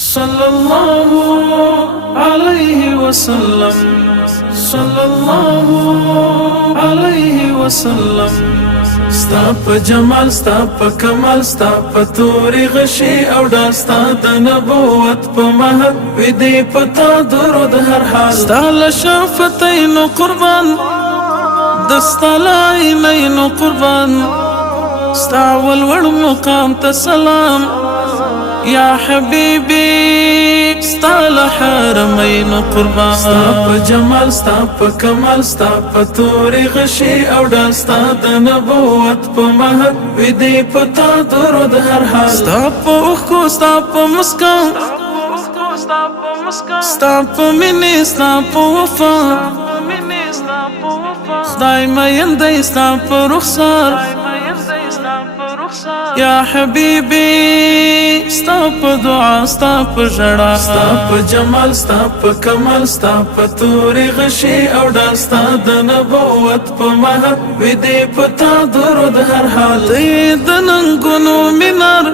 صلى الله عليه وسلم صلى الله عليه وسلم ستا په جمال ستا په کمال ستا په توري غشي او ډال ستا د نبوت په مهد وي دی پتا درود هر حال ستا له شفتینو قربان دستا لعینینو قربان ستا ولوړ مقام ته سلام یا حبیبی ستا لحرمین قربان ستا په جمال ستا په کمال ستا په توري غشي او ډال ستا د نبوت په مهد وي دی پتا درود هر حال ستا په اوښکو ستا په مسکا ستا په مینې ستا په وفا خدای مین دی ستا په رخسار یا حبیبی ستا په دعا ستا په ژړا ستا په جمال ستا په کمال ستا په توري غشي او ډال ستا د نبوت په مهد وي دی پتا درود هر حال ته د ننګونو مینار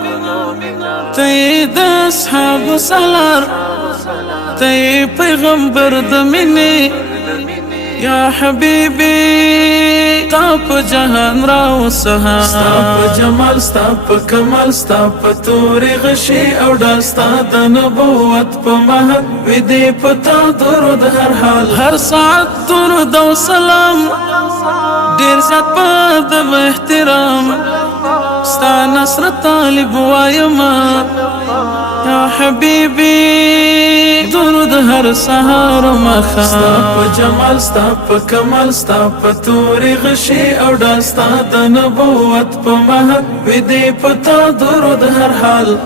ته د اصحابو سالار ته پیغمبر د مینې یا حبیبی تا په جهان راو سهار ستا په جمال ستا په کمال ستا په توري غشي او ډال ستا د نبوت په مهد وي دی پتا درود هر حال هر ساعت درود او سلام ډیر زیات په ادب احترام ستا نصر طالب وایما یا حبیبی درود هر سهار و مخام ستا په جمال ستا په کمال ستا په توري غشي او ډال ستا د نبوت په مهد وي دی پتا درود هر حال